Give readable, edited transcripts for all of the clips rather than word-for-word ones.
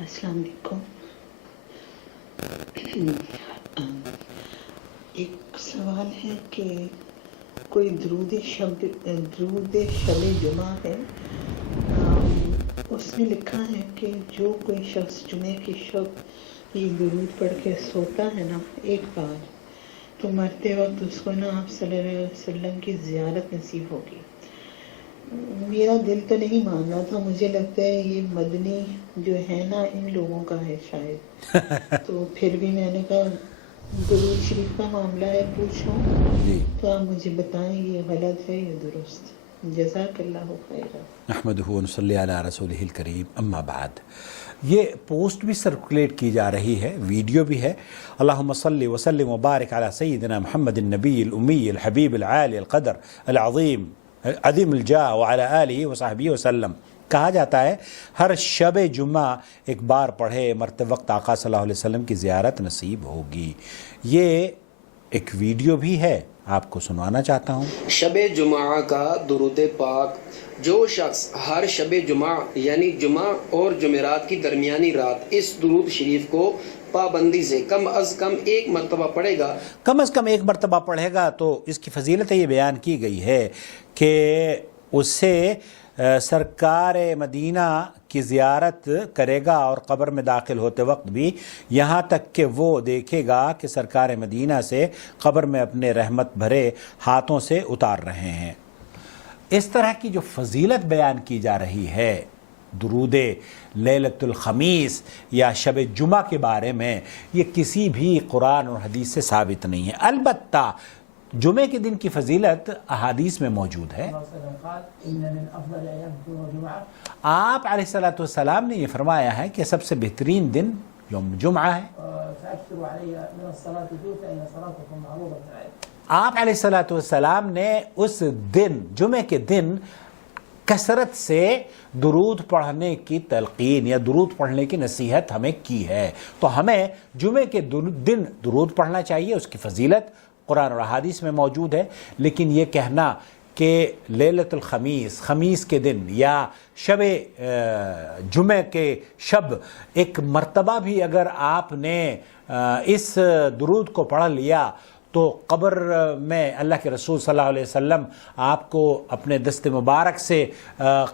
السلام علیکم۔ ایک سوال ہے کہ کوئی درود شب جمعہ ہے، اس میں لکھا ہے کہ جو کوئی شخص جمعے کی شب یہ درود پڑھ کے سوتا ہے نا ایک بار، تو مرتے وقت اس کو نا آپ صلی اللہ علیہ وسلم کی زیارت نصیب ہوگی۔ میرا دل تو نہیں مان رہا تھا، مجھے لگتا ہے یہ مدنی جو ہے نا ان لوگوں کا ہے شاید، تو پھر بھی میں نے کہا درود شریف کا معاملہ ہے پوچھوں، تو آپ مجھے بتائیں یہ غلط ہے یا درست؟ جزاک اللہ خیرا۔ نحمدہ و نصلی علی رسولہ الکریم، اما بعد۔ یہ پوسٹ بھی سرکولیٹ کی جا رہی ہے، ویڈیو بھی ہے۔ اللہم صلی وسلم وبارک علی سیدنا محمد النبی الامی الحبیب العالی القدر العظیم عظیم الجاہ وعلی آلہ وصحبہ وسلم۔ کہا جاتا ہے ہر شب جمعہ ایک بار پڑھے مرتے وقت آقا صلی اللہ علیہ وسلم کی زیارت نصیب ہوگی۔ یہ ایک ویڈیو بھی ہے، آپ کو سنوانا چاہتا ہوں۔ شب جمعہ کا درود پاک جو شخص ہر شب جمعہ یعنی جمعہ اور جمعرات کی درمیانی رات اس درود شریف کو پابندی سے کم از کم ایک مرتبہ پڑھے گا، کم از کم ایک مرتبہ پڑھے گا تو اس کی فضیلت یہ بیان کی گئی ہے کہ اسے سرکار مدینہ کی زیارت کرے گا، اور قبر میں داخل ہوتے وقت بھی یہاں تک کہ وہ دیکھے گا کہ سرکار مدینہ سے قبر میں اپنے رحمت بھرے ہاتھوں سے اتار رہے ہیں۔ اس طرح کی جو فضیلت بیان کی جا رہی ہے درود لیلۃ الخمیس یا شب جمعہ کے بارے میں، یہ کسی بھی قرآن اور حدیث سے ثابت نہیں ہے۔ البتہ جمعے کے دن کی فضیلت احادیث میں موجود ہے۔ آپ علیہ السلام نے یہ فرمایا ہے کہ سب سے بہترین دن یوم جمعہ ہے۔ آپ علیہ السلام نے اس دن جمعے کے دن کثرت سے درود پڑھنے کی تلقین یا درود پڑھنے کی نصیحت ہمیں کی ہے، تو ہمیں جمعے کے دن درود پڑھنا چاہیے۔ اس کی فضیلت قرآن اور احادیث میں موجود ہے، لیکن یہ کہنا کہ لیلۃ الخمیس خمیس کے دن یا شب جمعہ کے شب ایک مرتبہ بھی اگر آپ نے اس درود کو پڑھ لیا تو قبر میں اللہ کے رسول صلی اللہ علیہ وسلم آپ کو اپنے دست مبارک سے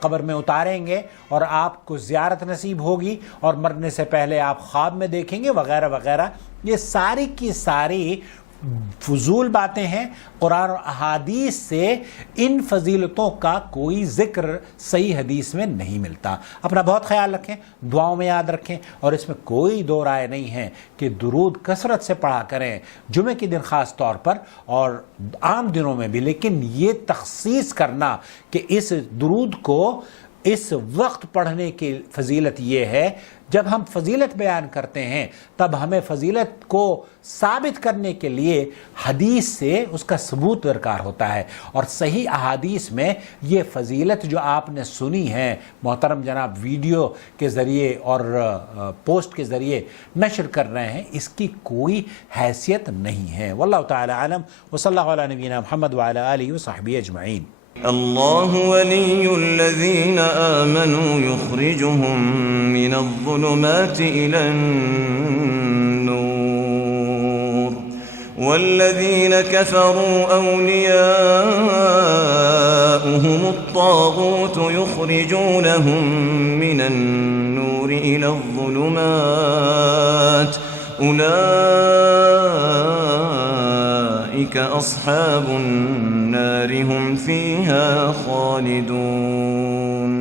قبر میں اتاریں گے اور آپ کو زیارت نصیب ہوگی، اور مرنے سے پہلے آپ خواب میں دیکھیں گے وغیرہ وغیرہ۔ یہ ساری کی ساری فضول باتیں ہیں، قرآن اور احادیث سے ان فضیلتوں کا کوئی ذکر صحیح حدیث میں نہیں ملتا۔ اپنا بہت خیال رکھیں، دعاؤں میں یاد رکھیں، اور اس میں کوئی دو رائے نہیں ہے کہ درود کثرت سے پڑھا کریں جمعے کے دن خاص طور پر اور عام دنوں میں بھی، لیکن یہ تخصیص کرنا کہ اس درود کو اس وقت پڑھنے کی فضیلت یہ ہے، جب ہم فضیلت بیان کرتے ہیں تب ہمیں فضیلت کو ثابت کرنے کے لیے حدیث سے اس کا ثبوت درکار ہوتا ہے، اور صحیح احادیث میں یہ فضیلت جو آپ نے سنی ہے محترم جناب ویڈیو کے ذریعے اور پوسٹ کے ذریعے نشر کر رہے ہیں، اس کی کوئی حیثیت نہیں ہے۔ واللہ تعالی عالم، وصلی اللہ علی نبینا محمد وعلی آلہ وصحبہ اجمعین۔ اللہ ولی الذین آمنوا یخرجهم من الظلمات إلى النور والذین كفروا أولیاؤهم الطاغوت یخرجونهم من النور إلى الظلمات أولئك أصحاب النار هم فيها خالدون۔